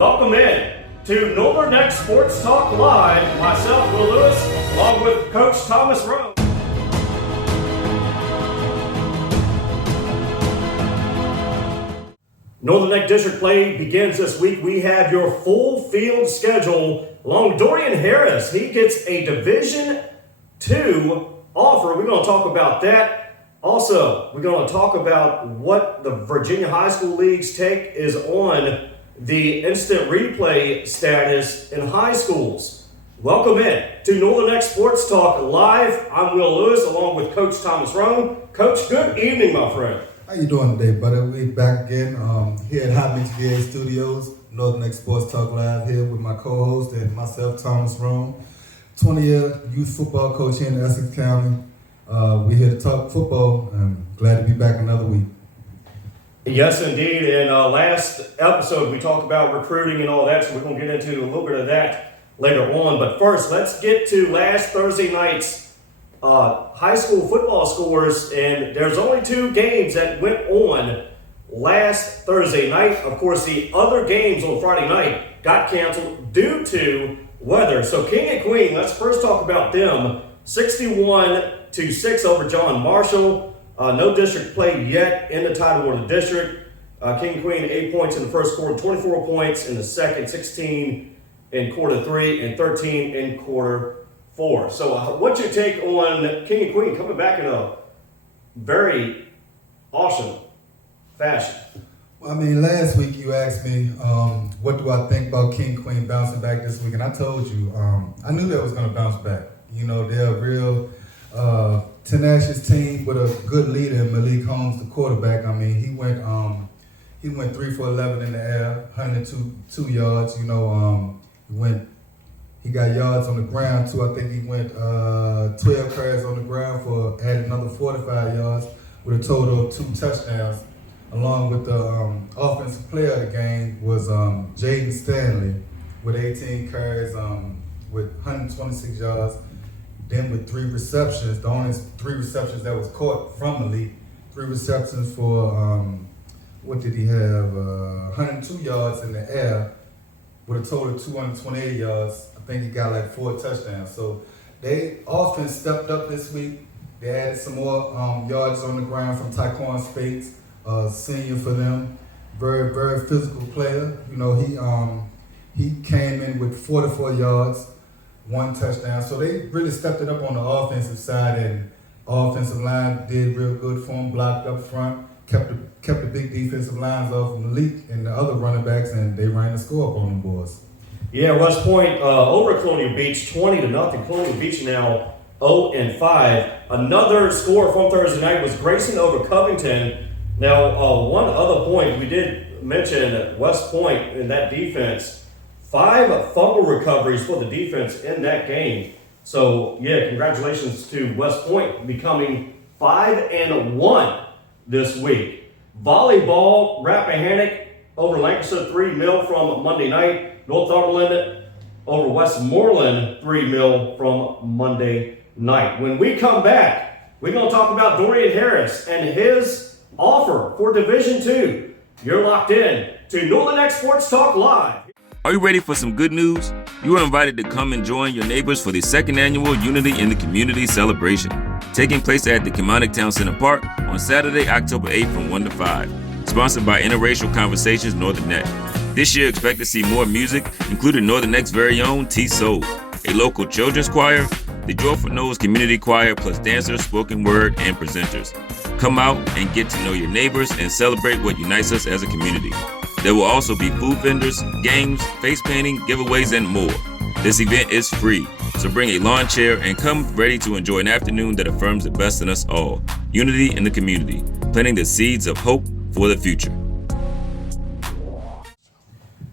Welcome in to Northern Neck Sports Talk Live. Myself, Will Lewis, along with Coach Thomas Roane. Northern Neck District play begins this week. We have your full field schedule along Dorian Harris. He gets a Division II offer. We're going to talk about that. Also, we're going to talk about what the Virginia High School League's take is on the instant replay status in high schools. Welcome in to Northern Neck Sports Talk Live. I'm Will Lewis along with Coach Thomas Roane. Coach, good evening, my friend. How you doing today, buddy? We're back again here at Hot Mix VA Studios, Northern Neck Sports Talk Live here with my co-host and myself, Thomas Roane, 20-year youth football coach here in Essex County. We're here to talk football. I'm glad to be back another week. Yes, indeed. In last episode, we talked about recruiting and all that, so we're going to get into a little bit of that later on. But first, let's get to last Thursday night's high school football scores. And there's only two games that went on last Thursday night. Of course, the other games on Friday night got canceled due to weather. So King and Queen, let's first talk about them. 61-6 over John Marshall. No district play yet in the title of the district. King and Queen, 8 points in the first quarter, 24 points in the second, 16 in quarter 3, and 13 in quarter 4. So what's your take on King and Queen coming back in a very awesome fashion? Well, I mean, last week you asked me, what do I think about King and Queen bouncing back this week? And I told you, I knew they was going to bounce back. You know, they're a real tenacious team with a good leader in Malik Holmes, the quarterback. I mean, he went 3 for 11 in the air, 102 yards. You know, he got yards on the ground too. I think he went 12 carries on the ground for added another 45 yards with a total of 2 touchdowns. Along with the offensive player of the game was Jaden Stanley with 18 carries with 126 yards. Then with 3 receptions, the only 3 receptions that was caught from Malik, 3 receptions for, what did he have? 102 yards in the air with a total of 228 yards. I think he got like 4 touchdowns. So they offense stepped up this week. They added some more yards on the ground from Tyquan Spates, senior for them. Very, very physical player. You know, he came in with 44 yards. 1 touchdown. So they really stepped it up on the offensive side, and offensive line did real good for them, blocked up front, kept the big defensive lines off Malik and the other running backs, and they ran the score up on them boys. Yeah, West Point over Colonial Beach, 20-0. Colonial Beach now 0-5. Another score from Thursday night was Grayson over Covington. Now, one other point, we did mention West Point in that defense. 5 fumble recoveries for the defense in that game. So, yeah, congratulations to West Point becoming 5-1 this week. Volleyball, Rappahannock over Lancaster 3-0 from Monday night. Northumberland over Westmoreland 3-0 from Monday night. When we come back, we're going to talk about Dorian Harris and his offer for Division II. You're locked in to Northern Neck Sports Talk Live. Are you ready for some good news? You are invited to come and join your neighbors for the 2nd annual Unity in the Community celebration, taking place at the Kilmarnock Town Center Park on Saturday, October 8th from 1 to 5, sponsored by Interracial Conversations Northern Neck. This year, expect to see more music, including Northern Neck's very own T-Soul, a local children's choir, the Joyful Nose Community Choir, plus dancers, spoken word, and presenters. Come out and get to know your neighbors and celebrate what unites us as a community. There will also be food vendors, games, face painting, giveaways, and more. This event is free, so bring a lawn chair and come ready to enjoy an afternoon that affirms the best in us all. Unity in the community, planting the seeds of hope for the future.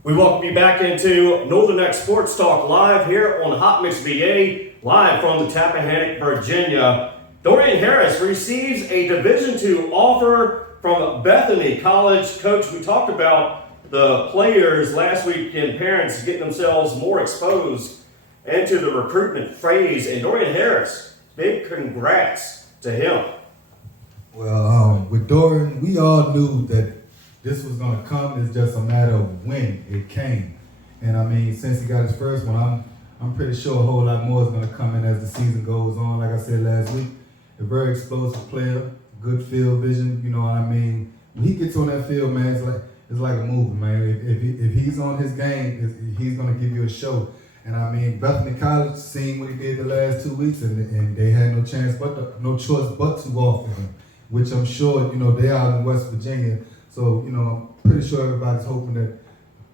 We welcome you back into Northern Neck Sports Talk Live here on Hot Mix VA, live from the Tappahannock, Virginia. Dorian Harris receives a Division II offer from Bethany College. Coach, we talked about the players last week and parents getting themselves more exposed into the recruitment phase. And Dorian Harris, big congrats to him. Well, with Dorian, we all knew that this was gonna come. It's just a matter of when it came. And I mean, since he got his first one, I'm pretty sure a whole lot more is gonna come in as the season goes on. Like I said last week, a very explosive player, good field vision. You know what I mean? When he gets on that field, man, it's like a movie, man. If he's on his game, he's gonna give you a show. And I mean, Bethany College seen what he did the last 2 weeks, and they had no choice but to offer him, which I'm sure, you know, they're out in West Virginia. So, you know, I'm pretty sure everybody's hoping that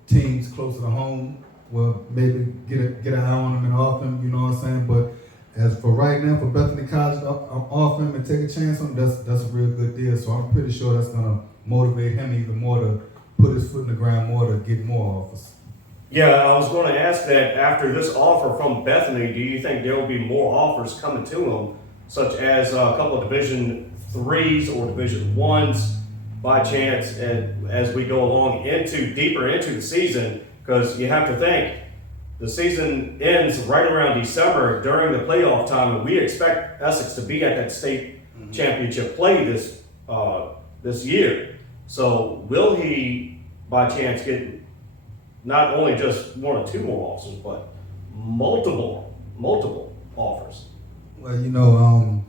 teams closer to home will maybe get an eye on him and offer him, you know what I'm saying? But as for right now, for Bethany College, I'm offering him and take a chance on him. That's a real good deal. So I'm pretty sure that's gonna motivate him even more to put his foot in the ground more to get more offers. Yeah, I was going to ask that after this offer from Bethany, do you think there will be more offers coming to him, such as a couple of Division 3s or Division 1s by chance as we go along deeper into the season? Because you have to think, the season ends right around December during the playoff time, and we expect Essex to be at that state championship play this year. So will he, by chance, get not only just one or two more offers, but multiple offers? Well, you know,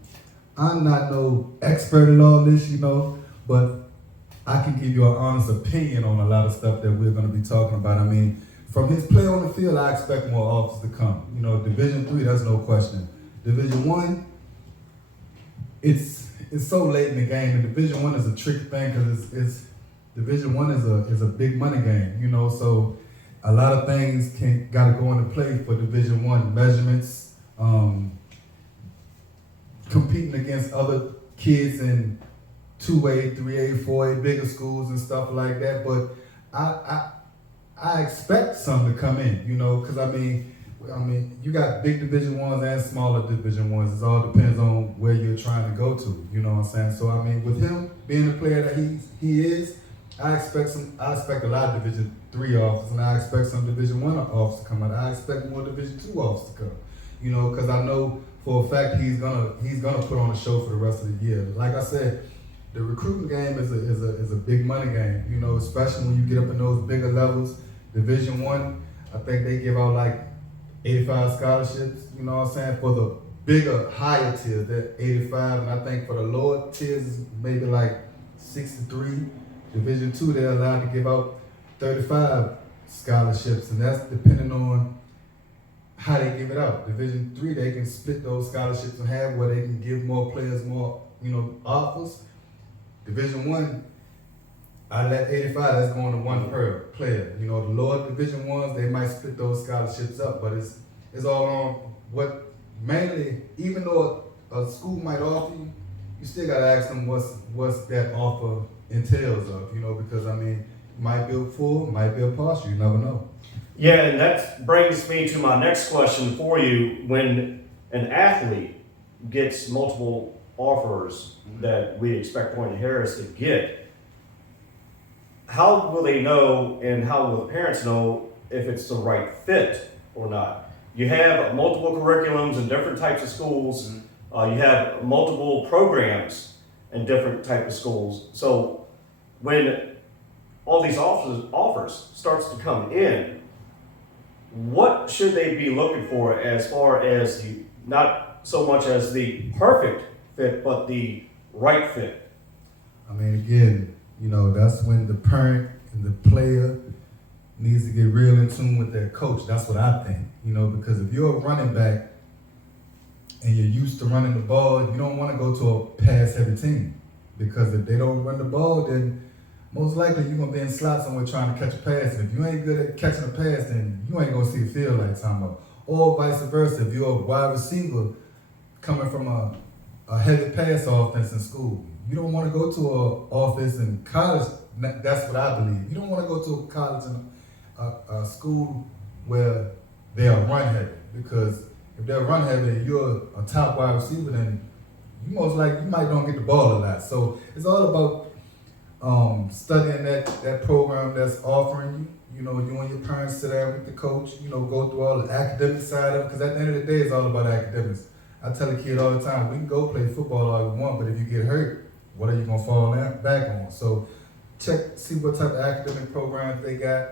I'm not no expert at all this, you know, but I can give you an honest opinion on a lot of stuff that we're going to be talking about. I mean, from his play on the field, I expect more offers to come. You know, Division 3, that's no question. Division 1, it's so late in the game, and Division 1 is a tricky thing because it's Division 1 is a big money game, you know, so a lot of things got to go into play for Division 1. Measurements, competing against other kids in 2A, 3A, 4A, bigger schools and stuff like that. But I expect some to come in, you know, because I mean, you got big Division 1s and smaller Division 1s. It all depends on where you're trying to go to, you know what I'm saying? So I mean, with him being the player that he is, I expect a lot of Division 3 offers, and I expect some Division 1 offers to come out. I expect more Division 2 offers to come, you know, because I know for a fact he's gonna put on a show for the rest of the year. Like I said, the recruiting game is a big money game, you know, especially when you get up in those bigger levels. Division 1, I think they give out like 85 scholarships, you know what I'm saying, for the bigger, higher tiers, that 85, and I think for the lower tiers, maybe like 63. Division 2, they're allowed to give out 35 scholarships, and that's depending on how they give it out. Division 3, they can split those scholarships in half where they can give more players more, you know, offers. Division 1, out of that 85, that's going to one per player. You know, the lower Division 1s, they might split those scholarships up, but it's all on what mainly, even though a school might offer you, you still got to ask them what's that offer entails of, you know, because I mean, it might be a full, might be a partial, you never know. Yeah, and that brings me to my next question for you. When an athlete gets multiple offers that we expect Point Harris to get, how will they know and how will the parents know if it's the right fit or not? You have multiple curriculums in different types of schools. You have multiple programs in different types of schools. So when all these offers starts to come in, what should they be looking for as far as not so much as the perfect fit, but the right fit? I mean, again, you know, that's when the parent and the player needs to get real in tune with their coach. That's what I think, you know, because if you're a running back and you're used to running the ball, you don't want to go to a pass-heavy team, because if they don't run the ball, then most likely you're going to be in slot somewhere trying to catch a pass. And if you ain't good at catching a pass, then you ain't going to see the field like time up. Or vice versa, if you're a wide receiver coming from a heavy pass offense in school, you don't want to go to an office in college. That's what I believe. You don't want to go to a college and a school where they are run heavy, because if they're run heavy and you're a top wide receiver, then you most likely you might don't get the ball a lot. So it's all about studying that program that's offering you. You know, you and your parents sit down with the coach, you know, go through all the academic side of it, because at the end of the day, it's all about academics. I tell a kid all the time, we can go play football all we want, but if you get hurt, what are you going to fall back on? So see what type of academic programs they got,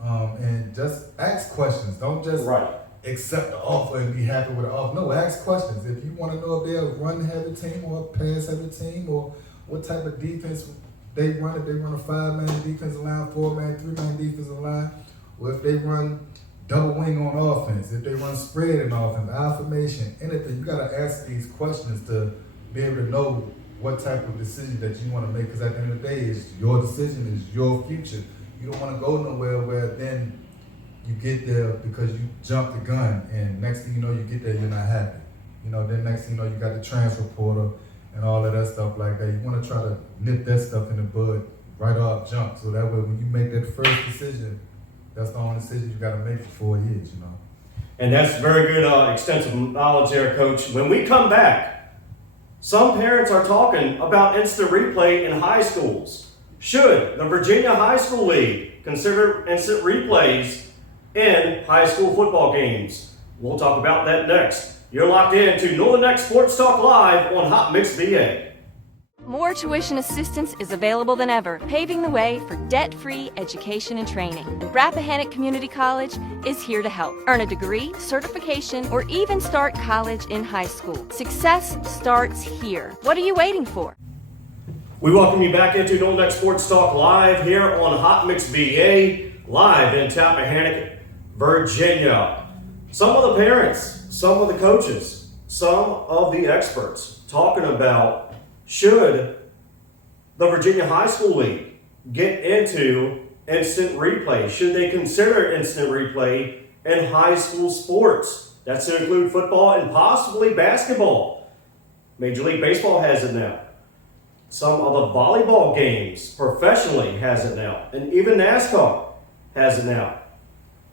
and just ask questions. Don't just accept the offer and be happy with the offer. No, ask questions. If you want to know if they're a run-heavy team or a pass-heavy team, or what type of defense they run, if they run a 5-man defensive line, 4-man, 3-man defensive line, or if they run double wing on offense, if they run spread in offense, I formation, anything. You got to ask these questions to be able to know what type of decision that you want to make, because at the end of the day, it's your decision, it's your future. You don't want to go nowhere where then you get there because you jumped the gun, and next thing you know, you get there, you're not happy. Then next thing you know, you got the transfer portal and all of that stuff like that. You want to try to nip that stuff in the bud right off jump, so that way when you make that first decision, that's the only decision you got to make for 4 years, And that's very good, extensive knowledge there, Coach. When we come back, some parents are talking about instant replay in high schools. Should the Virginia High School League consider instant replays in high school football games? We'll talk about that next. You're locked in to NNK Sports Talk Live on Hot Mix VA. More tuition assistance is available than ever, paving the way for debt-free education and training. And Rappahannock Community College is here to help. Earn a degree, certification, or even start college in high school. Success starts here. What are you waiting for? We welcome you back into NNK Sports Talk Live here on Hot Mix VA, live in Tappahannock, Virginia. Some of the parents, some of the coaches, some of the experts talking about, should the Virginia High School League get into instant replay? Should they consider instant replay in high school sports? That's to include football and possibly basketball. Major League Baseball has it now. Some of the volleyball games professionally has it now. And even NASCAR has it now.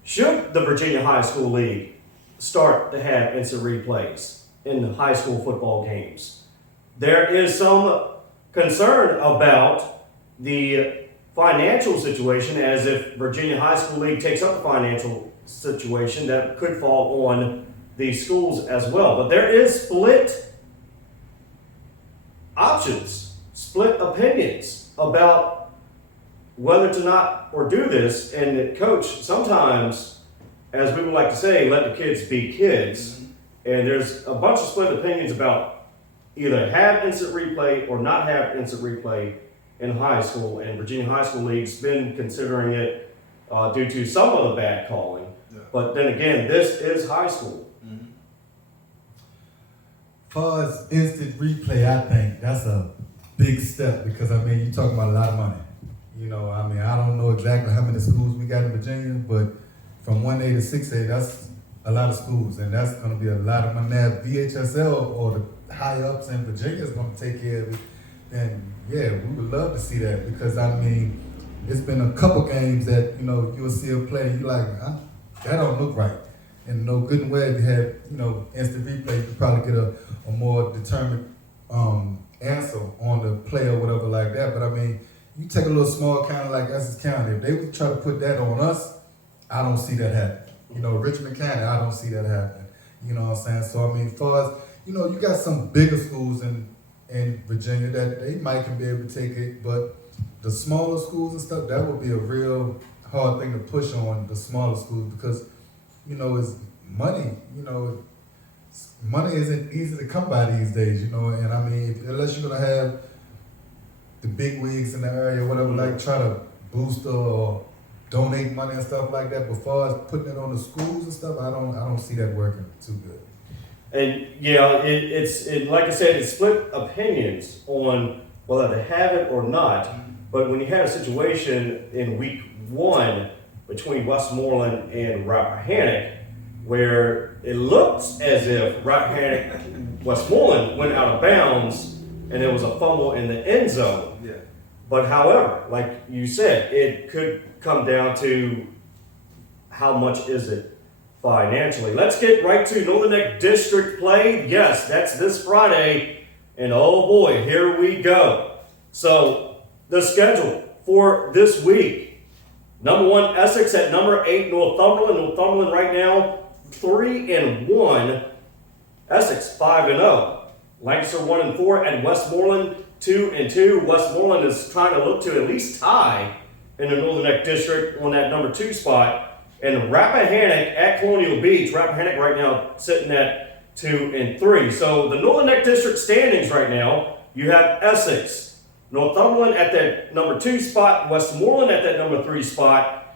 Should the Virginia High School League start to have instant replays in the high school football games? There is some concern about the financial situation, as if Virginia High School League takes up the financial situation, that could fall on the schools as well. But there is split options, split opinions about whether to not or do this. And Coach, sometimes, as we would like to say, let the kids be kids. And there's a bunch of split opinions about either have instant replay or not have instant replay in high school. And Virginia High School League's been considering it due to some of the bad calling. Yeah. But then again, this is high school. As far as instant replay, I think that's a big step, because you're talking about a lot of money. I don't know exactly how many schools we got in Virginia, but from 1A to 6A, that's a lot of schools, and that's going to be a lot of money. Now, VHSL or the high ups in Virginia is going to take care of it, and yeah, we would love to see that, because it's been a couple games that you'll see a play and you're like, that don't look right. And no good and well, if you have instant replay, you could probably get a more determined answer on the play or whatever like that. But you take a little small county like Essex County, if they would try to put that on us, I don't see that happening. Richmond County, I don't see that happening. You know what I'm saying? So as far as you got some bigger schools in Virginia that they might can be able to take it, but the smaller schools and stuff, that would be a real hard thing to push on the smaller schools, because it's money. Money isn't easy to come by these days. And unless you're gonna have the big wigs in the area, whatever, like try to boost or donate money and stuff like that. But as far as putting it on the schools and stuff, I don't see that working too good. And it's like I said, it's split opinions on whether to have it or not. But when you had a situation in week 1 between Westmoreland and Rappahannock, where it looked as if Westmoreland went out of bounds and there was a fumble in the end zone. Yeah. But however, like you said, it could come down to how much is it financially. Let's get right to NNK District play. Yes, that's this Friday. And oh boy, here we go. So the schedule for this week: number 1, Essex at number 8, Northumberland. Northumberland right now 3-1. Essex 5-0. Lancaster 1-4, and Westmoreland 2-2. Westmoreland is trying to look to at least tie in the Northern Neck District on that number 2 spot. And Rappahannock at Colonial Beach. Rappahannock right now sitting at 2-3. So the Northern Neck District standings right now, you have Essex, Northumberland at that number 2 spot, Westmoreland at that number 3 spot,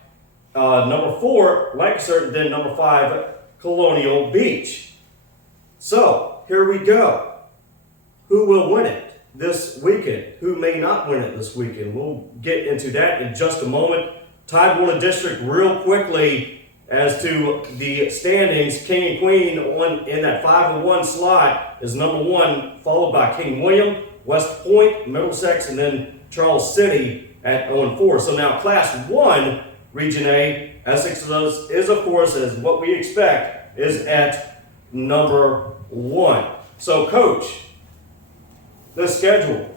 number 4, Lancaster, then number 5, Colonial Beach. So here we go. Who will win it this weekend? Who may not win it this weekend? We'll get into that in just a moment. Tidewater District real quickly as to the standings. King and Queen in that 5-1 slot is number 1, followed by King William, West Point, Middlesex, and then Charles City at 0-4. So now Class 1, Region A, Essex is of course, as what we expect, is at number 1. So Coach, the schedule.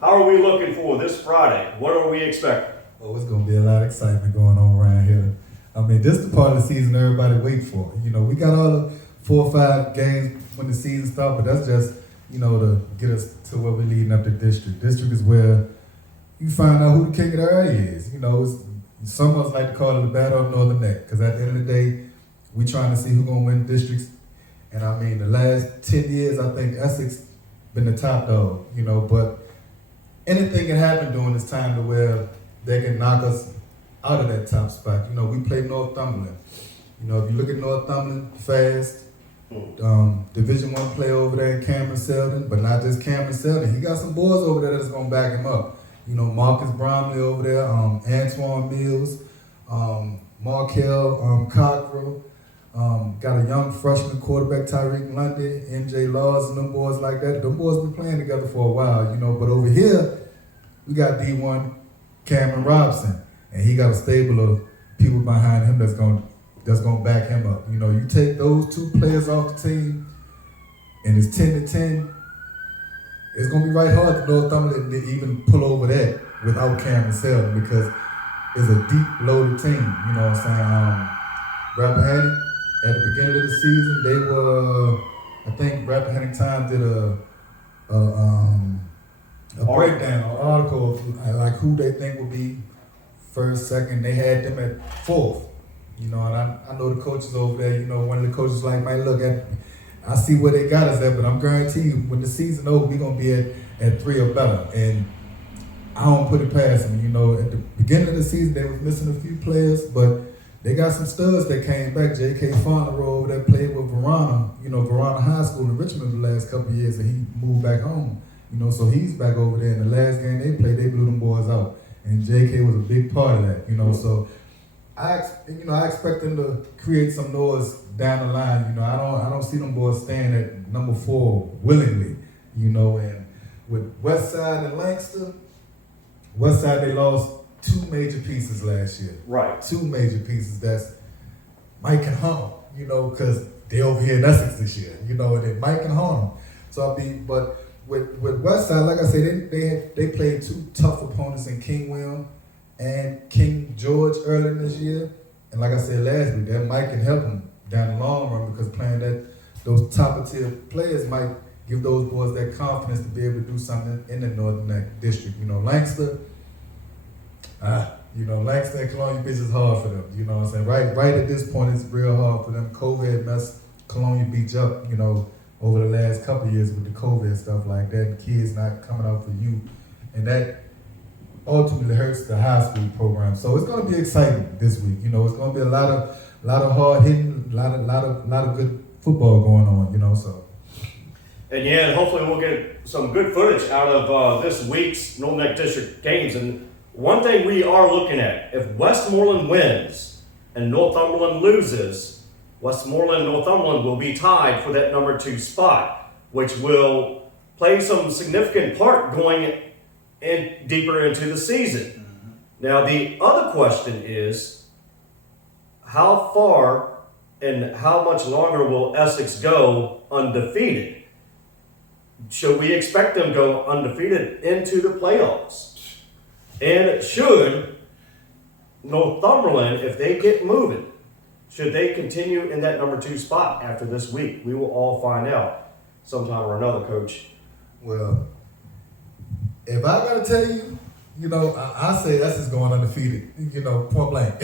How are we looking for this Friday? What are we expecting? Oh, it's going to be a lot of excitement going on around here. I mean, this is the part of the season everybody waits for. You know, we got all the 4 or 5 games when the season starts, but that's just, you know, to get us to where we're leading up to district. District is where you find out who the king of the area is. You know, some of us like to call it the battle of Northern Neck, because at the end of the day, we're trying to see who's going to win districts. And I mean, the last 10 years, I think Essex been the top dog, you know, but anything can happen during this time to where they can knock us out of that top spot. You know, we play Northumberland. You know, if you look at Northumberland, fast, Division I player over there in Cameron Selden, but not just Cameron Selden. He got some boys over there that's going to back him up. You know, Marcus Bromley over there, Antoine Mills, Markel Cockrell. Got a young freshman quarterback, Tyreek Lundy, MJ Laws, and them boys like that. Them boys been playing together for a while, you know. But over here, we got D1 Cameron Robson, and he got a stable of people behind him that's gonna back him up. You know, you take those 2 players off the team, and it's 10-10. It's gonna be right hard to Northumberland to even pull over that without Cameron Selden, because it's a deep loaded team. You know what I'm saying? Rappahannock, at the beginning of the season, they were, I think Rappahannock Times did a breakdown, an article of like who they think will be first, second. They had them at 4th, you know, and I know the coaches over there, you know, one of the coaches like, man, look, I see where they got us at, but I'm guaranteeing you, when the season over, we're going to be at 3 or better. And I don't put it past them, you know. At the beginning of the season, they was missing a few players, but they got some studs that came back. J.K. Fauntleroy over there played with Verona, you know, Verona High School in Richmond the last couple of years, and he moved back home. You know, so he's back over there. In the last game they played, they blew them boys out. And J.K. was a big part of that, you know. So I expect them to create some noise down the line. You know, I don't see them boys staying at number 4 willingly, you know. And with Westside and Lancaster, Westside, they lost 2 major pieces last year. Right. 2 major pieces. That's Mike and Hunter, you know, because they over here in Essex this year, you know, and then Mike and Hunter. So but with Westside, like I said, they played 2 tough opponents in King William and King George earlier this year. And like I said last week, that might can help them down the long run, because playing those top tier players might give those boys that confidence to be able to do something in the Northern Neck District. You know, Lancaster, Lancaster and Colonial Beach is hard for them. You know what I'm saying? Right at this point, it's real hard for them. COVID messed Colonial Beach up, you know, over the last couple of years with the COVID stuff like that, kids not coming out for youth. And that ultimately hurts the high school program. So it's going to be exciting this week. You know, it's going to be a lot of hard hitting, a lot of good football going on, you know, so. And yeah, and hopefully we'll get some good footage out of this week's Northern Neck District games. And one thing we are looking at, if Westmoreland wins and Northumberland loses, Westmoreland and Northumberland will be tied for that number 2 spot, which will play some significant part going in deeper into the season. Mm-hmm. Now, the other question is, how far and how much longer will Essex go undefeated? Should we expect them to go undefeated into the playoffs? And should Northumberland, if they get moving, should they continue in that number 2 spot after this week? We will all find out sometime or another, Coach. Well, if I gotta tell you, I say Essex going undefeated, point blank.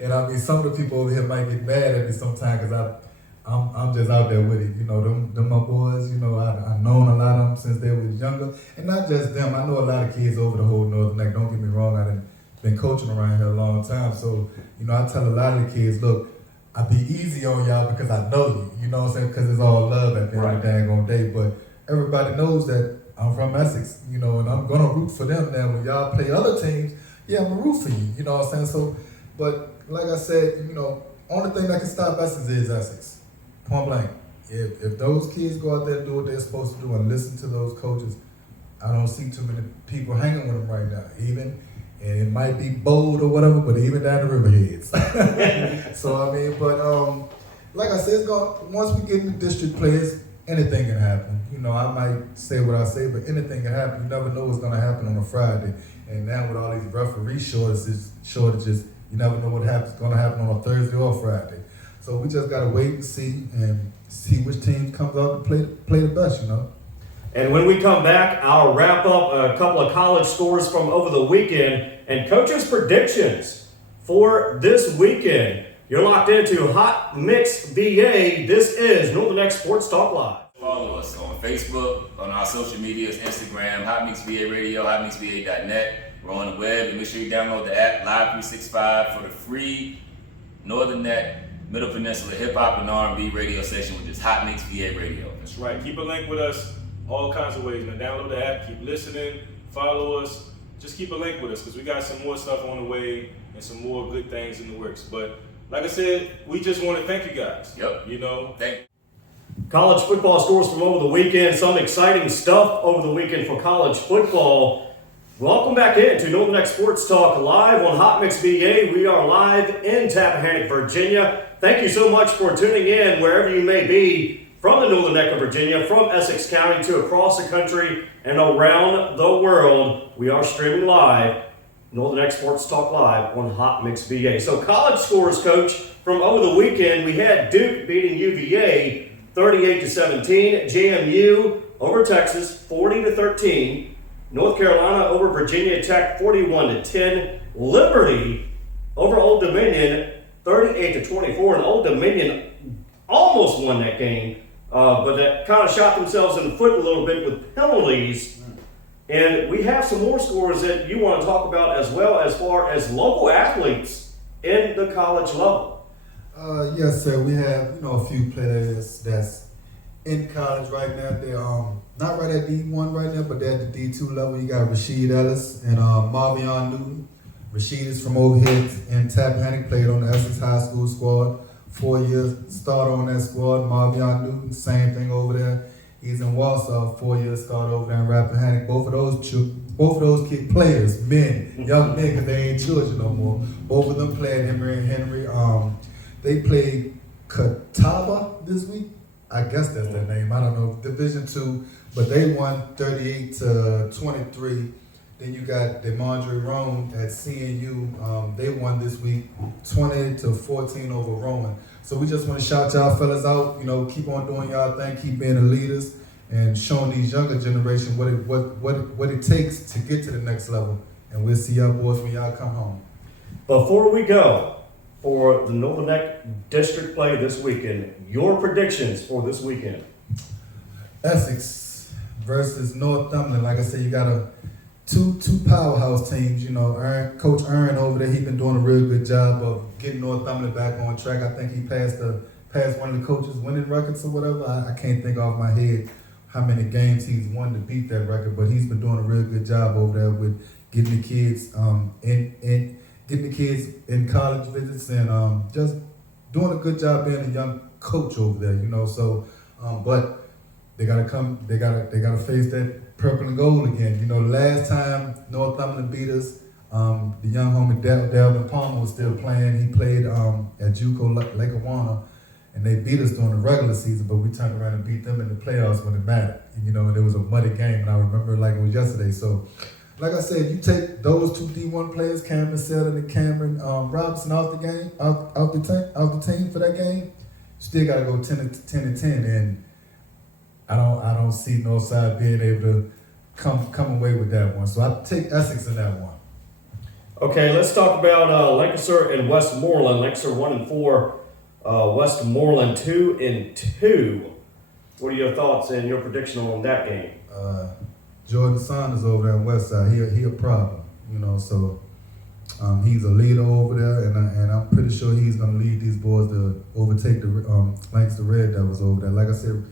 And I mean, some of the people over here might get mad at me sometimes because I'm just out there with it. Them my boys, I've known a lot of them since they was younger. And not just them, I know a lot of kids over the whole Northern Neck. Don't get me wrong, I've been coaching around here a long time. So, I tell a lot of the kids, look, I be easy on y'all because I know you, you know what I'm saying? Because it's all love at the end of the dang day. But everybody knows that I'm from Essex, and I'm gonna root for them now. When y'all play other teams, yeah, I'm gonna root for you, you know what I'm saying? So, but like I said, only thing that can stop Essex is Essex. Point blank. If those kids go out there and do what they're supposed to do and listen to those coaches, I don't see too many people hanging with them right now. And it might be bold or whatever, but even down the Riverheads. So I mean, but like I said, once we get into district players, anything can happen. I might say what I say, but anything can happen. You never know what's gonna happen on a Friday. And now with all these referee shortages, you never know what's gonna happen on a Thursday or Friday. So we just gotta wait and see which team comes out to play the best, And when we come back, I'll wrap up a couple of college scores from over the weekend and coaches' predictions for this weekend. You're locked into Hot Mix VA. This is Northern Neck Sports Talk Live. Follow us on Facebook, on our social medias, Instagram, Hot Mix VA Radio, hotmixva.net. We're on the web, and make sure you download the app Live 365 for the free Northern Neck Middle Peninsula Hip Hop and R&B radio station, which is Hot Mix VA Radio. That's right. Keep a link with us all kinds of ways. Now download the app, keep listening, follow us. Just keep a link with us because we got some more stuff on the way and some more good things in the works. But like I said, we just want to thank you guys. Yep. Thank you. College football scores from over the weekend. Some exciting stuff over the weekend for college football. Welcome back into Northern Neck Sports Talk Live on Hot Mix VA. We are live in Tappahannock, Virginia. Thank you so much for tuning in wherever you may be from the Northern Neck of Virginia, from Essex County to across the country and around the world. We are streaming live, Northern Neck Sports Talk Live on Hot Mix VA. So college scores, Coach, from over the weekend, we had Duke beating UVA 38-17, JMU over Texas 40-13, North Carolina over Virginia Tech 41-10, Liberty over Old Dominion 38-24, and Old Dominion almost won that game, but that kind of shot themselves in the foot a little bit with penalties. And we have some more scores that you want to talk about as well, as far as local athletes in the college level. Yes, sir. We have a few players that's in college right now. They're not right at D1 right now, but they're at the D2 level. You got Rasheed Ellis and Marvion Newton. Rasheed is from over here in Tappahannock, played on the Essex High School squad. 4 years starter on that squad. Marvion Newton, same thing over there. He's in Warsaw, 4 years starter over there in Rappahannock. Both of those kid players, men, young men, because they ain't children no more. Both of them played Emory and Henry. They played Catawba this week. I guess that's their name. I don't know. Division II, but they won 38-23. Then you got DeMondre Roane at CNU. They won this week 20-14 over Roane. So we just want to shout y'all fellas out. Keep on doing y'all thing. Keep being the leaders and showing these younger generation what it takes to get to the next level. And we'll see y'all boys when y'all come home. Before we go, for the Northern Neck District play this weekend, your predictions for this weekend? Essex versus Northumberland. Like I said, you got two powerhouse teams. Coach Aaron over there, he's been doing a real good job of getting Northumberland back on track. I think he passed one of the coaches' winning records or whatever. I can't think off my head how many games he's won to beat that record, but he's been doing a real good job over there with getting the kids in college visits and just doing a good job being a young coach over there, So, but they gotta face that purple and gold again. The last time Northumberland beat us, the young homie Delvin Palmer was still playing. He played at JUCO Lackawanna, and they beat us during the regular season, but we turned around and beat them in the playoffs when it mattered. And it was a muddy game, and I remember it like it was yesterday. So, like I said, you take those two D1 players, Cameron Selden and Cameron Robinson, off the team for that game, you still got to go 10-10, and I don't see Northside being able to come away with that one. So I take Essex in that one. Okay, let's talk about Lancaster and Westmoreland. Lancaster 1-4, Westmoreland 2-2. What are your thoughts and your prediction on that game? Jordan Saunders over there on West Side, he a problem, so he's a leader over there, and I'm pretty sure he's going to lead these boys to overtake the Lancaster Red Devils over there. Like I said,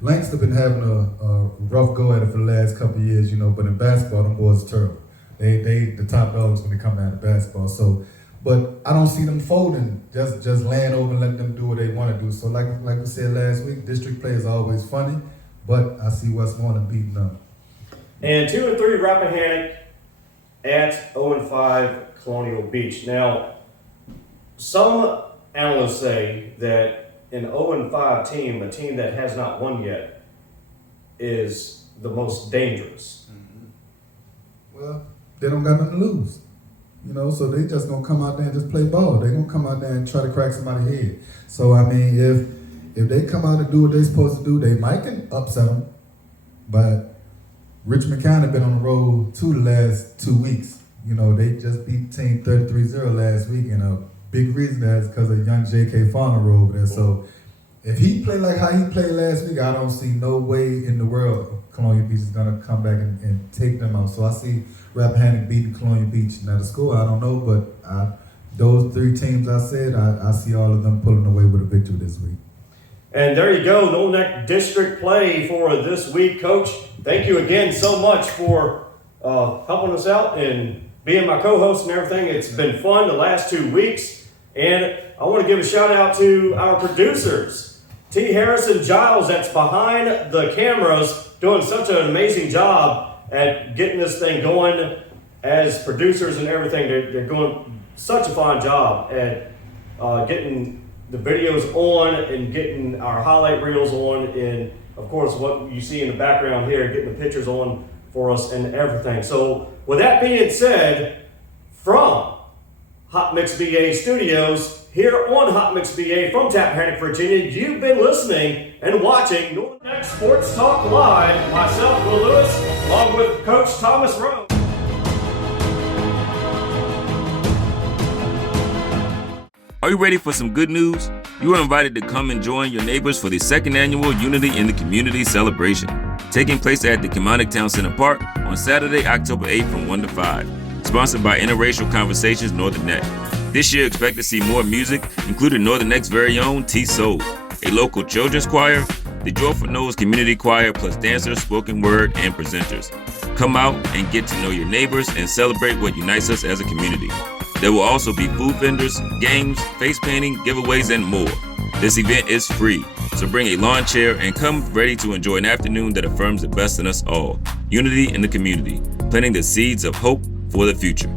Lancaster been having a rough go at it for the last couple of years, but in basketball, them boys are terrible. They the top dogs when they come down to basketball. So, but I don't see them folding, just laying over and letting them do what they want to do. So like we said last week, district play is always funny, but I see Westmoreland beating them. And 2-3 Rappahannock at 0-5 Colonial Beach. Now, some analysts say that an 0-5 team, a team that has not won yet, is the most dangerous. Well, they don't got nothing to lose. So they just gonna come out there and just play ball. They gonna come out there and try to crack somebody's head. So I mean, if they come out and do what they supposed to do, they might can upset them. But Richmond County been on the road the last 2 weeks. They just beat the team 33-0 last week, and a big reason that is because of young J.K. Farmer over there. So if he play like how he played last week, I don't see no way in the world Colonial Beach is gonna come back and take them out. So I see Rappahannock beating Colonial Beach. Now the score, I don't know, but those three teams I said, I see all of them pulling away with a victory this week. And there you go, No Neck District play for this week. Coach, thank you again so much for helping us out and being my co-host and everything. It's been fun the last 2 weeks. And I want to give a shout out to our producers, T. Harrison Giles, that's behind the cameras, doing such an amazing job at getting this thing going as producers and everything. They're doing such a fine job at getting the videos on and getting our highlight reels on, and of course what you see in the background here, getting the pictures on for us and everything. So with that being said, from Hot Mix BA Studios here on Hot Mix BA from Tappahannock, Virginia, you've been listening and watching North Neck Sports Talk Live. Myself, Will Lewis, along with Coach Thomas Roane. Are you ready for some good news? You are invited to come and join your neighbors for the second annual Unity in the Community celebration, taking place at the Kilmarnock Town Center Park on Saturday, October 8th from 1 to 5. Sponsored by Interracial Conversations Northern Neck. This year, expect to see more music, including Northern Neck's very own T-Soul, a local children's choir, the Joyful Nose Community Choir, plus dancers, spoken word, and presenters. Come out and get to know your neighbors and celebrate what unites us as a community. There will also be food vendors, games, face painting, giveaways, and more. This event is free, so bring a lawn chair and come ready to enjoy an afternoon that affirms the best in us all. Unity in the community, planting the seeds of hope for the future.